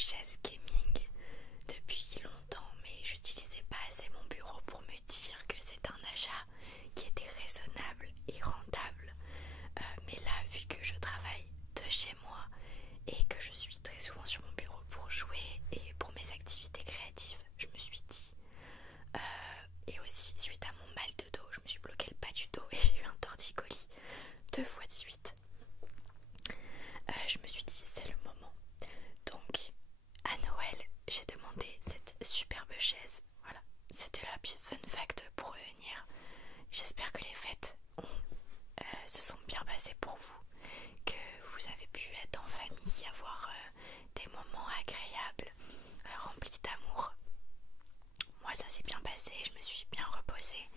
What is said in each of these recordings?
chaise gaming depuis longtemps, mais j'utilisais pas assez mon bureau pour me dire que c'est un achat qui était raisonnable et rentable. Mais là, vu que je travaille de chez moi et que je suis très souvent sur mon bureau pour jouer et pour mes activités créatives, je me suis dit, et aussi suite à mon mal de dos, je me suis bloqué le bas du dos et j'ai eu un torticolis 2 fois de suite. Je me suis dit c'est le moment. Donc à Noël j'ai demandé cette superbe chaise. Voilà, c'était la petite fun fact pour revenir. J'espère que les fêtes se sont bien passées pour vous, que vous avez pu être en famille, avoir des moments agréables, remplis d'amour. Moi ça s'est bien passé, je me suis bien reposée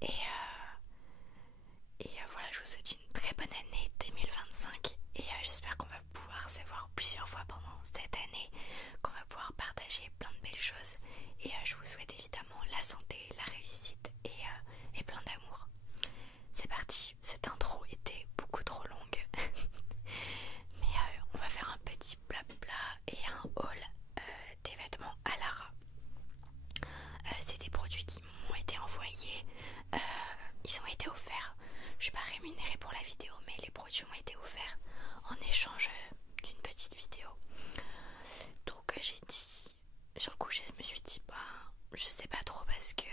et voilà, je vous souhaite une très bonne année 2025 et j'espère qu'on va pouvoir se voir plusieurs fois pendant cette année, qu'on va pouvoir partager plein de belles choses et je vous souhaite évidemment la santé, la réussite et plein d'amour. C'est parti, cette intro était beaucoup trop longue mais on va faire un petit blabla et un haul des vêtements à Lara. C'est des produits qui m'ont été envoyés, ils ont été offerts. Je suis pas rémunérée pour la vidéo, mais les produits m'ont été offerts en échange d'une petite vidéo. Donc j'ai dit, sur le coup je me suis dit, bah je sais pas trop parce que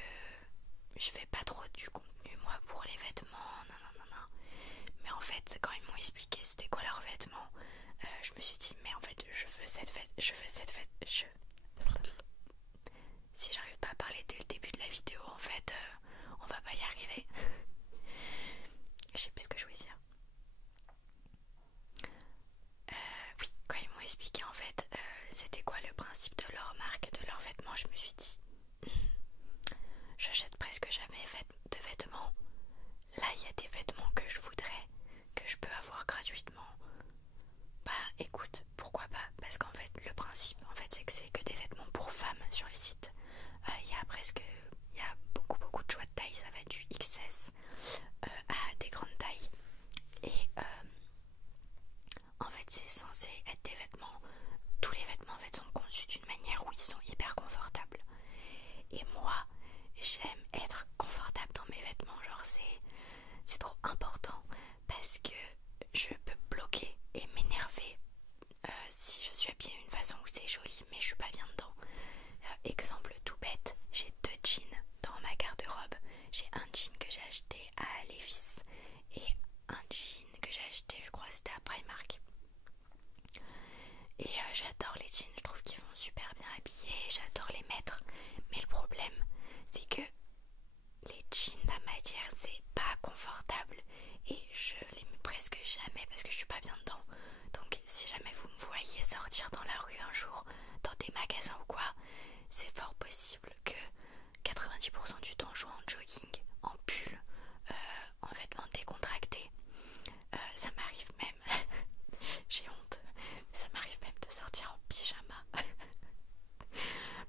je fais pas trop du contenu moi pour les vêtements, non. Mais en fait quand ils m'ont expliqué c'était quoi leurs vêtements, je me suis dit mais en fait je veux cette fête, si j'arrive pas à parler dès le début de la vidéo en fait on va pas y arriver. Je sais plus ce que je voulais dire. Oui, quand ils m'ont expliqué en fait c'était quoi le principe de leur marque, de leurs vêtements, je me suis dit j'achète presque jamais de vêtements. Là il y a des vêtements que je voudrais, que je peux avoir gratuitement. Bah écoute, pourquoi pas, parce qu'en fait le principe en fait c'est que c'est que des vêtements pour femmes sur le site. Il y a beaucoup de choix de taille, ça va du XS à des grandes tailles et en fait c'est censé être des vêtements, tous les vêtements en fait sont conçus d'une manière où ils sont hyper confortables et moi j'aime être confortable dans mes vêtements, genre c'est trop important parce que je peux bloquer et m'énerver si je suis habillée d'une façon où c'est joli mais je suis pas bien dedans. Exemple tout bête, j'ai 2 jeans dans ma garde-robe. J'ai un jean que j'ai acheté à Levi's et un jean que j'ai acheté, je crois c'était à Primark. Et j'adore les jeans, je trouve qu'ils vont super bien habillés, j'adore les mettre. Mais le problème c'est que les jeans, la matière c'est pas confortable et je les mets presque jamais parce que je suis pas bien dedans. Donc si jamais vous me voyez sortir dans la rue un jour, dans des magasins ou quoi, c'est fort possible que 90% du temps je sois en jogging, en pull, en vêtements décontractés. Ça m'arrive même, j'ai honte, ça m'arrive même de sortir en pyjama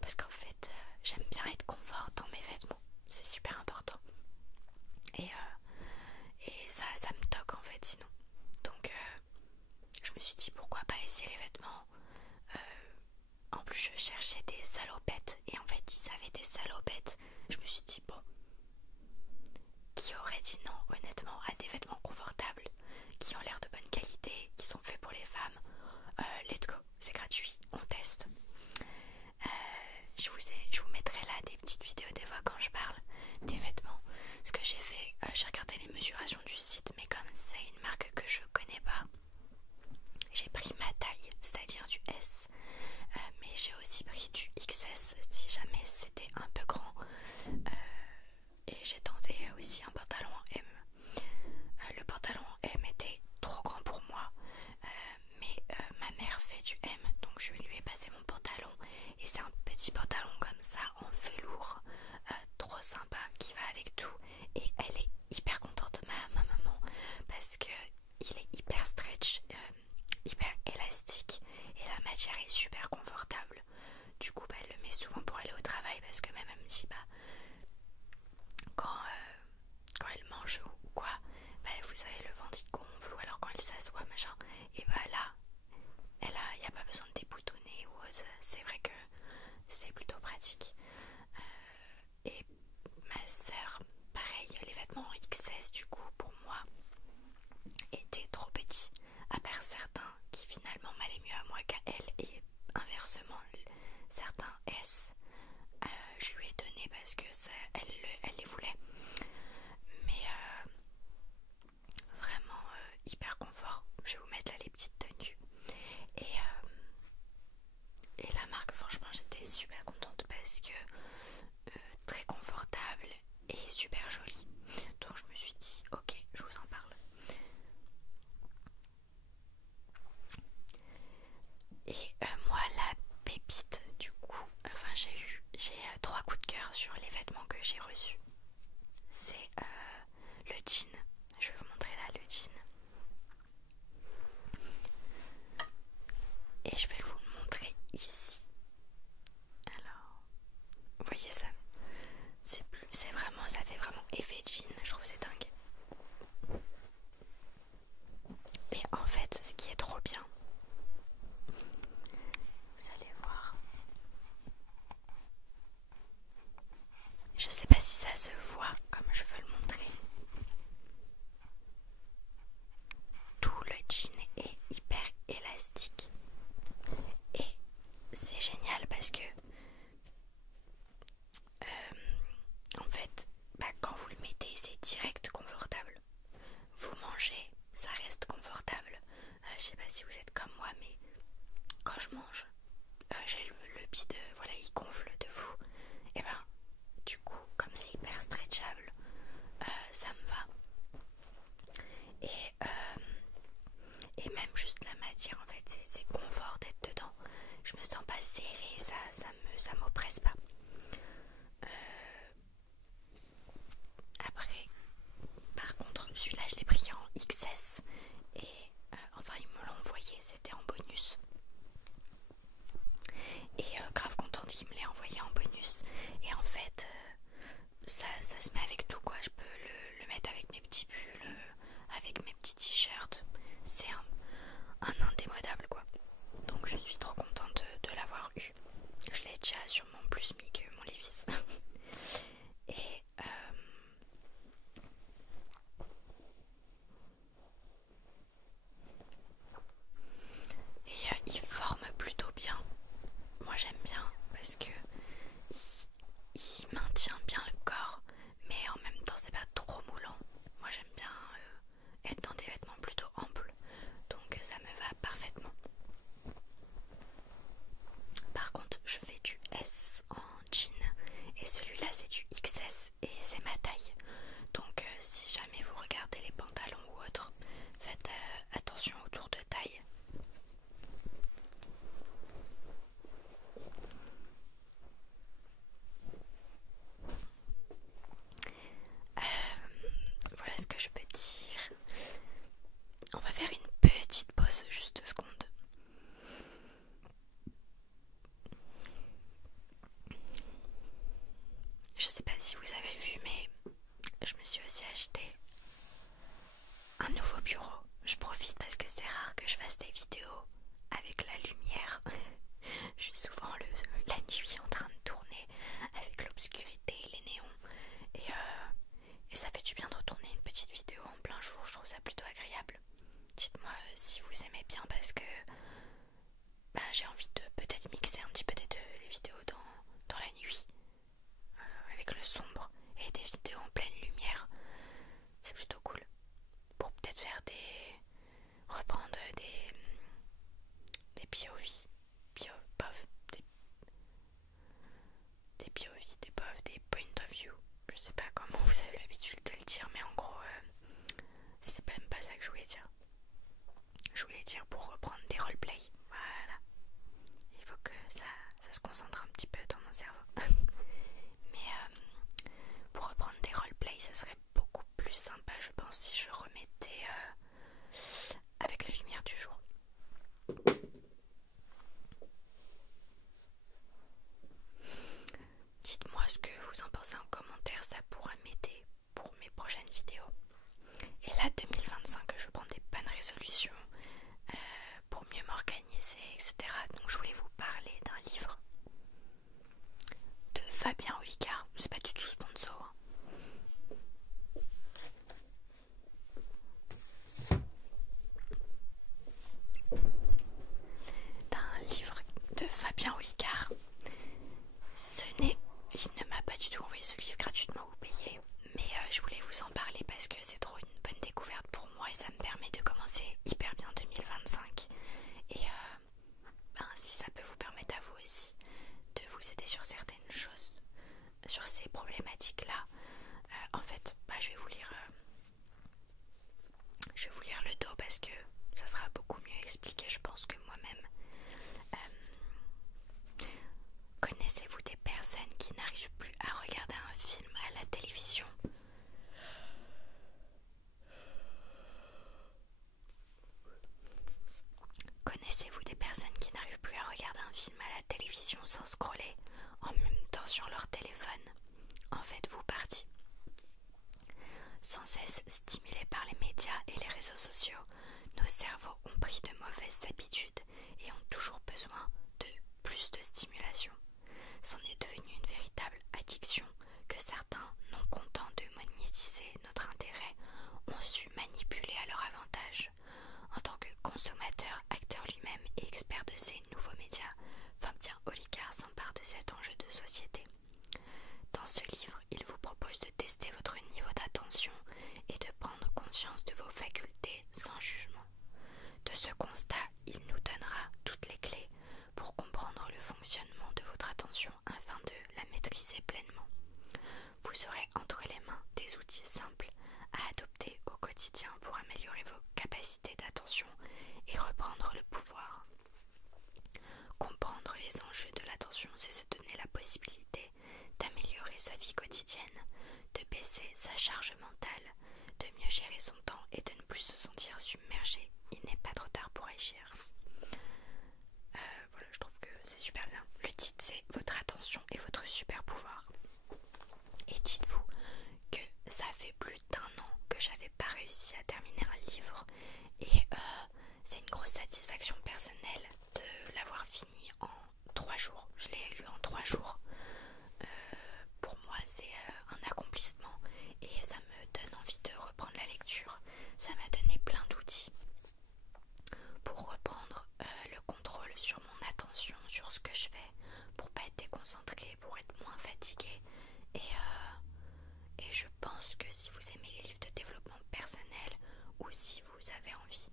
parce qu'en fait j'aime bien être confort dans mes vêtements, c'est super important et ça me toque en fait sinon. Donc je me suis dit pourquoi pas essayer les vêtements. En plus je cherchais des salopettes et en fait ils avaient des salopettes. Je me suis dit bon, qui aurait dit non honnêtement à des vêtements confortables qui ont l'air de bonne qualité, qui sont faits pour les femmes. Let's go, c'est gratuit, on teste. Je vous mettrai là des petites vidéos des fois quand je parle des vêtements. Ce que j'ai fait, j'ai regardé les mesurations du site, mais comme c'est une marque que je connais pas, j'ai pris ma taille, c'est-à-dire du S, mais j'ai aussi pris du XS si jamais c'était un peu grand. Et j'ai tenté aussi un pantalon en M. Le pantalon en M était trop grand pour moi, mais ma mère fait du M, donc je lui ai passé mon pantalon et c'est un petit pantalon comme ça en velours, trop sympa, qui va avec tout et elle est hyper contente, ma maman, parce que il est hyper stretch, hyper élastique et la matière est super confortable. Du coup elle le met souvent pour aller au travail parce que même elle me dit bah quand elle mange ou quoi, bah, vous savez le ventre il gonfle ou alors quand elle s'assoit machin, et bah là il n'y a pas besoin de déboutonner ou autre, je lui ai donné parce que elle les voulait. Mais vraiment hyper confort. Je vais vous mettre là les petites tenues. Et la marque, franchement, j'étais super contente parce que très confortable et super jolie. Donc je me suis dit, ok, je vous en parle. Et moi, la pépite, du coup, enfin j'ai 3 coups de cœur sur les vêtements que j'ai reçus. C'est le jean. Je vais vous montrer là le jean. Et je vais vous le montrer ici. Alors, vous voyez ça? C'est vraiment, ça fait vraiment effet jean. Je trouve c'est dingue. Et en fait, ce qui est trop bien, vous allez voir. Je sais pas si ça se voit comme je veux le montrer. Tout le jean est hyper élastique. Et c'est génial parce que en fait, quand vous le mettez, c'est direct confortable. Vous mangez, ça reste confortable. Je sais pas si vous êtes comme moi, mais quand je mange, j'ai le bide, voilà, il gonfle de fou. Et ben, du coup, comme c'est hyper stretchable, ça me va. Et même juste la matière, en fait, c'est confort d'être dedans. Je me sens pas serrée, ça m'oppresse pas. Après, par contre, celui-là, je l'ai pris en XS. Et enfin, ils me l'ont envoyé, c'était en bonus. Et grave contente qu'il me l'ait envoyé en bonus. Et en fait, ça se met avec tout, quoi. Je peux le mettre avec mes petits pulls, avec mes petits t-shirts. C'est un indémodable, quoi. Donc je suis trop contente de l'avoir eu. Je l'ai déjà sur mon plus mic, mon Levi's. Et il forme plutôt bien. Moi j'aime bien parce que il maintient bien le corps, mais en même temps c'est pas trop moulant. Moi j'aime bien être dans des vêtements plutôt amples, donc ça me va parfaitement. Par contre je fais du S en jean et celui-là c'est du XS et c'est ma taille. Donc si jamais vous regardez les pantalons ou autres, faites attention autour de taille. Voilà ce que je peux dire. On va faire une petite pause, juste 2 secondes. Je sais pas si vous avez vu, mais je me suis aussi acheté un nouveau bureau. Je profite parce que c'est rare que je fasse des vidéos avec la lumière. Je suis souvent la nuit en train de tourner avec l'obscurité et les néons. Et ça fait du bien de retourner une petite vidéo en plein jour. Je trouve ça plutôt agréable. Dites-moi si vous aimez bien parce que j'ai envie de peut-être mixer un petit peu les vidéos dans la nuit. Avec le sombre et des vidéos en pleine lumière, c'est plutôt cool pour peut-être faire reprendre des POV, des POV, des POV, des point of view. Je sais pas comment vous avez l'habitude de le dire, mais en gros c'est même pas ça que je voulais dire. Je voulais dire pour reprendre des roleplay. Voilà, il faut que ça se concentre un petit peu dans mon cerveau. Mais pour reprendre des roleplay, ça serait beaucoup plus sympa, je pense, si je remettais avec la lumière du jour. Dites-moi ce que vous en pensez en commentaire, ça pourra m'aider pour mes prochaines vidéos. Et là, 2025, je prends des bonnes résolutions pour mieux m'organiser, etc. Donc je voulais vous parler d'un livre de Fabien Olicard. C'est pas du tout sponsor, hein. D'un livre de Fabien Olicard. Il ne vous aider sur certaines choses, sur ces problématiques-là. En fait, je vais vous lire le dos parce que ça sera beaucoup mieux expliqué, je pense, que moi-même. Connaissez-vous des personnes qui n'arrivent plus à regarder un film à la télévision? Connaissez-vous des personnes qui n'arrivent plus à regarder un film à la télévision sans scroller en même temps sur leur téléphone? En faites-vous partie? Sans cesse stimulés par les médias et les réseaux sociaux, nos cerveaux ont pris de mauvaises habitudes et ont toujours besoin de plus de stimulation. C'en est devenu une véritable addiction que certains, non contents de monétiser notre intérêt, ont su manipuler à leur avantage. En tant que consommateur, acteur lui-même et expert de ces nouveaux médias, Fabien Olicard s'empare de cet enjeu de société. Dans ce livre, il vous propose de tester votre niveau d'attention et de prendre conscience de vos facultés sans jugement. De ce constat, il nous donnera toutes les clés pour comprendre le fonctionnement de votre attention afin de la maîtriser pleinement. Vous aurez entre les mains des outils simples à adopter au quotidien pour améliorer vos capacités d'attention et reprendre le pouvoir. Comprendre les enjeux de l'attention, c'est se donner la possibilité d'améliorer sa vie quotidienne, de baisser sa charge mentale, de mieux gérer son temps et de ne plus se sentir submergé. Il n'est pas trop tard pour agir. Voilà, je trouve que c'est super bien. Le titre, c'est Votre attention et votre super pouvoir. Et dites-vous que ça fait plus d'1 an que j'avais pas réussi à terminer un livre et c'est une grosse satisfaction personnelle de l'avoir fini en 3 jours. Je l'ai lu en 3 jours. Pour moi, c'est un accomplissement et ça me donne envie de reprendre la lecture. Ça m'a donné plein d'outils pour reprendre le contrôle sur mon attention, sur ce que je fais, pour pas être déconcentrée, pour être moins fatiguée. Et je pense que si vous aimez les livres de développement personnel ou si vous avez envie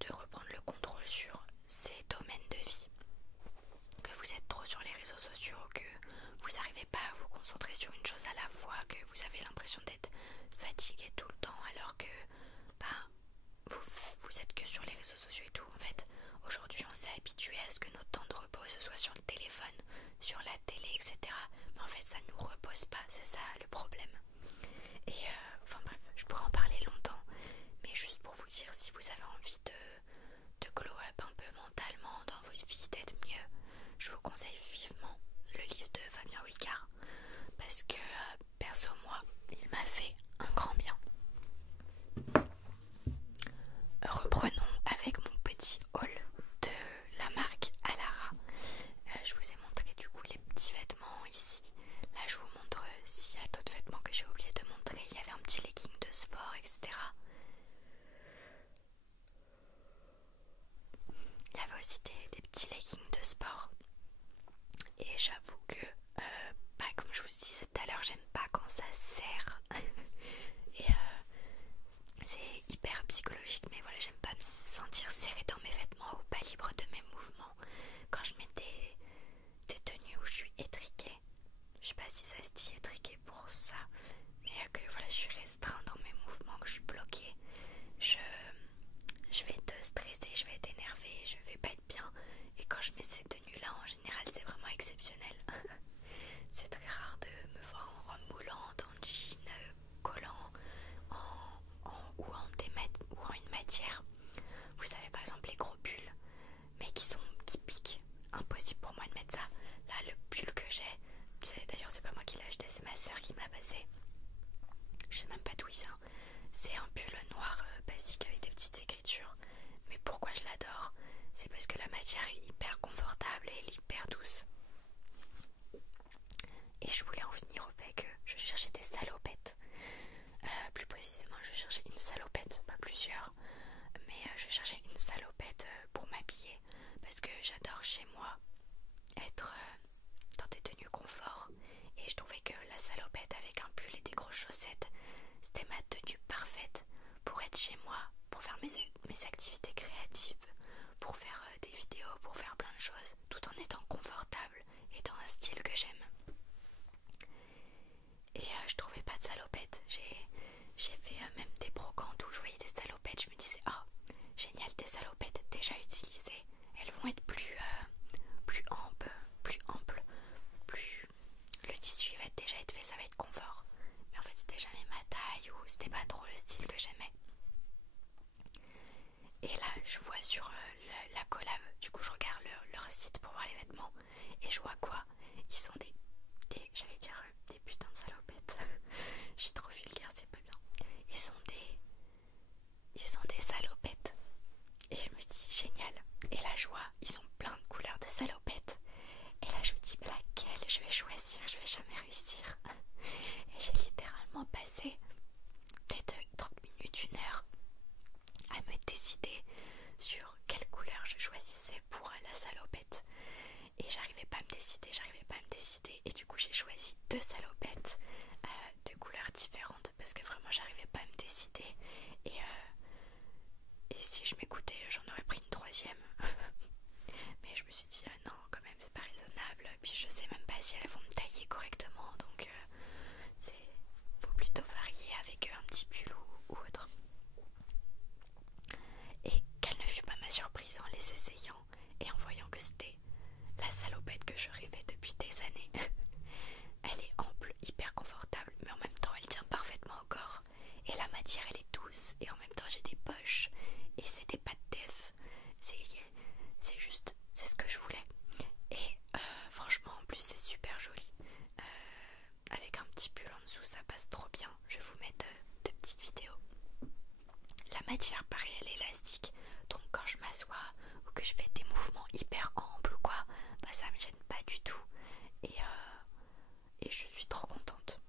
de reprendre le contrôle sur ces domaines de vie, que vous êtes trop sur les réseaux sociaux, que vous n'arrivez pas à vous concentrer sur une chose à la fois, que vous avez l'impression d'être fatigué tout le temps alors que vous êtes que sur les réseaux sociaux et tout. En fait, aujourd'hui on s'est habitué à ce que notre temps de repos ce soit sur le téléphone, sur la télé, etc. Mais en fait ça nous repose pas, c'est ça le problème. Et enfin bref, je pourrais en parler longtemps, mais juste pour vous dire, si vous avez envie de glow up un peu mentalement dans votre vie, d'être mieux, je vous conseille vivement le livre de Fabien Olicard parce que perso moi, il m'a fait un grand bien. Reprenons avec mon petit haul de la marque Alara. Je vous ai montré du coup les petits vêtements ici. Là je vous montre s'il y a d'autres vêtements que j'ai oublié de montrer. Il y avait un petit legging de sport, etc. Il y avait aussi des petits leggings de sport. Et j'avoue que, comme je vous disais tout à l'heure, j'aime pas quand ça serre. Et c'est hyper psychologique, mais voilà, j'aime pas me sentir serrée dans mes vêtements ou pas libre de mes mouvements. Quand je mets des tenues où je suis étriquée, je sais pas si ça se dit étriquée pour ça, mais que voilà, je suis restreinte dans mes mouvements, que je suis bloquée, je vais être stressée, je vais être énervée, je vais pas être bien. Et quand je mets ces tenues là, en général, c'est vraiment exceptionnel. C'est très rare de me voir en robe moulante, en jean collant, ou en une matière. Vous savez, par exemple les gros pulls, mais qui piquent. Impossible pour moi de mettre ça. Là, le pull que j'ai, d'ailleurs c'est pas moi qui l'ai acheté, c'est ma soeur qui me l'a passé. Je sais même pas d'où il vient. C'est un pull noir basique avec des petites écritures. Mais pourquoi je l'adore? C'est parce que la matière est hyper confortable et elle est hyper douce. Et je voulais en venir au fait que je cherchais des salopettes. Plus précisément, je cherchais une salopette, pas plusieurs. Mais je cherchais une salopette pour m'habiller. Parce que j'adore chez moi être dans des tenues confort. Et je trouvais que la salopette avec un pull et des grosses chaussettes, c'était ma tenue parfaite pour être chez moi, pour faire mes activités créatives, pour faire des vidéos, pour faire plein de choses, tout en étant confortable. que j'aime. Et je trouvais pas de salopettes. J'ai fait même des brocantes où je voyais des salopettes. Je me disais, oh génial, des salopettes déjà utilisées. Elles vont être plus amples, plus le tissu va déjà être fait, ça va être confort. Mais en fait c'était jamais ma taille ou c'était pas trop le style que j'aimais. Et là je vois sur la collab, du coup je regarde leur site pour voir les vêtements et je vois quoi, ils sont des j'allais dire des putains de salopettes. Je suis trop vulgaire, c'est pas bien. Ils sont des salopettes. Et je me dis génial. Et là je vois, ils ont plein de couleurs de salopettes. Et là je me dis mais laquelle je vais choisir, je vais jamais réussir. Et j'ai littéralement passé peut-être 30 minutes, 1 heure à me décider sur quelle couleur je choisissais pour la salopette. Et j'arrivais pas à me décider, et du coup j'ai choisi 2 salopettes de couleurs différentes parce que vraiment j'arrivais pas à me décider. Et si je m'écoutais j'en aurais pris une 3e. Mais je me suis dit non quand même c'est pas raisonnable, puis je sais même pas si elles vont me tailler correctement, donc faut plutôt varier avec un petit pull ou autre. Et quelle ne fut pas ma surprise en les essayant et en voyant que c'était la salopette que je rêvais depuis des années. Elle est ample, hyper confortable, mais en même temps elle tient parfaitement au corps. Et la matière elle est douce, et en même temps j'ai des poches, et c'est des pattes def. C'est juste, c'est ce que je voulais. Et franchement en plus c'est super joli. Avec un petit pull en dessous ça passe trop bien. Je vais vous mettre de petites vidéos. La matière pareil elle est élastique, donc quand je m'assois ou que je fais des mouvements hyper amples ou quoi, bah ça me gêne pas du tout. Et je suis trop contente.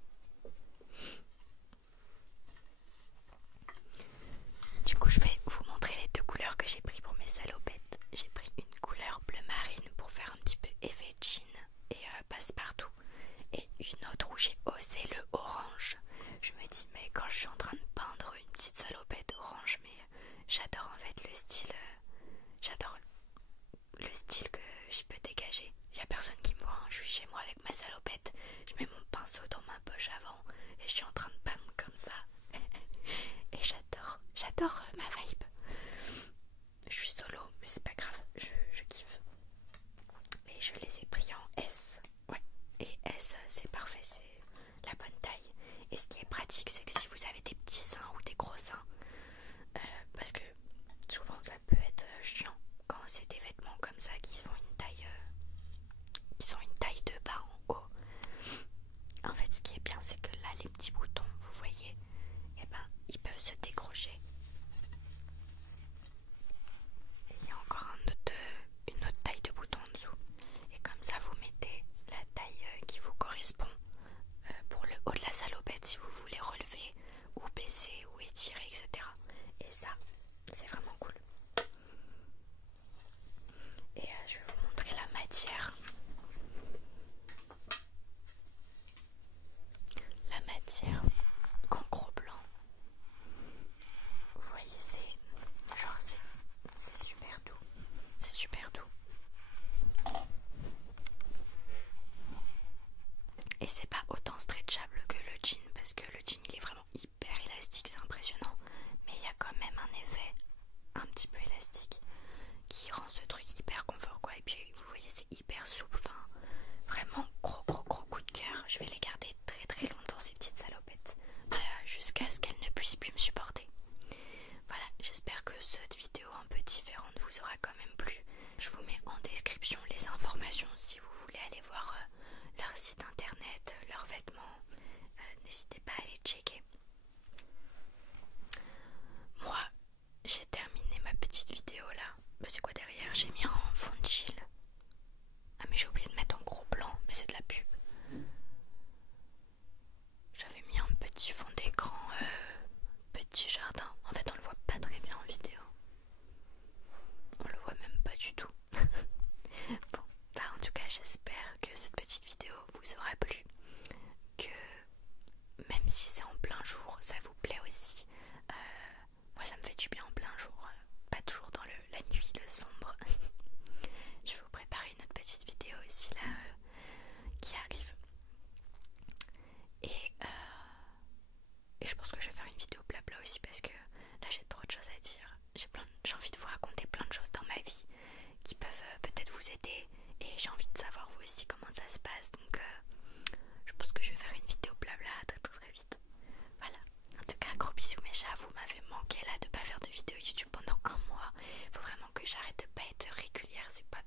Du coup je vais vous montrer les 2 couleurs que j'ai pris pour mes salopettes. J'ai pris une couleur bleu marine pour faire un petit peu effet jean et passe-partout, et une autre où j'ai osé le orange. Je me dis mais quand je suis en train de peindre une petite salopette orange, mais j'adore en fait le style, j'adore le style que je peux dégager. Il n'y a personne qui me voit, hein. Je suis chez moi avec ma salopette, je mets mon pinceau dans ma poche avant et je suis en train de peindre comme ça. Et j'adore ma vibe. Je suis solo mais c'est pas grave, je kiffe. Et je les ai pris en S. Ouais. Et S c'est parfait, c'est la bonne taille. Et ce qui est pratique c'est que si vous avez des petits seins ou des gros seins, parce que souvent ça peut être chiant quand c'est des vêtements comme ça qui font une taille, qui sont une taille de bas en haut. En fait ce qui est bien c'est que là les petits boutons vous voyez, et ben ils peuvent se décrocher. Et il y a encore une autre taille de bouton en dessous. Et comme ça vous mettez la taille qui vous correspond pour le haut de la salopette si vous voulez relever ou baisser ou étirer, etc. Et ça c'est vraiment cool. Et je vais vous montrer la matière. La matière en gros blanc. Vous voyez c'est genre c'est super doux. C'est super doux. Et c'est pas autant stretchable que le jean parce que le jean il est vraiment hyper élastique, c'est impressionnant. Mais il y a quand même un effet un petit peu élastique qui rend ce truc hyper confort quoi. Et puis vous voyez c'est hyper souple, enfin vraiment gros coup de cœur. Je vais les garder très très longtemps ces petites salopettes, jusqu'à ce qu'elles ne puissent plus me supporter. Voilà, j'espère que cette vidéo un peu différente vous aura quand même plu. Je vous mets en description les informations si vous voulez aller voir leur site internet, leur passé et j'ai envie de savoir vous aussi comment ça se passe. Donc je pense que je vais faire une vidéo blabla très très très vite. Voilà, en tout cas gros bisous mes chats, vous m'avez manqué là de pas faire de vidéo YouTube pendant un mois. Faut vraiment que j'arrête de pas être régulière, c'est pas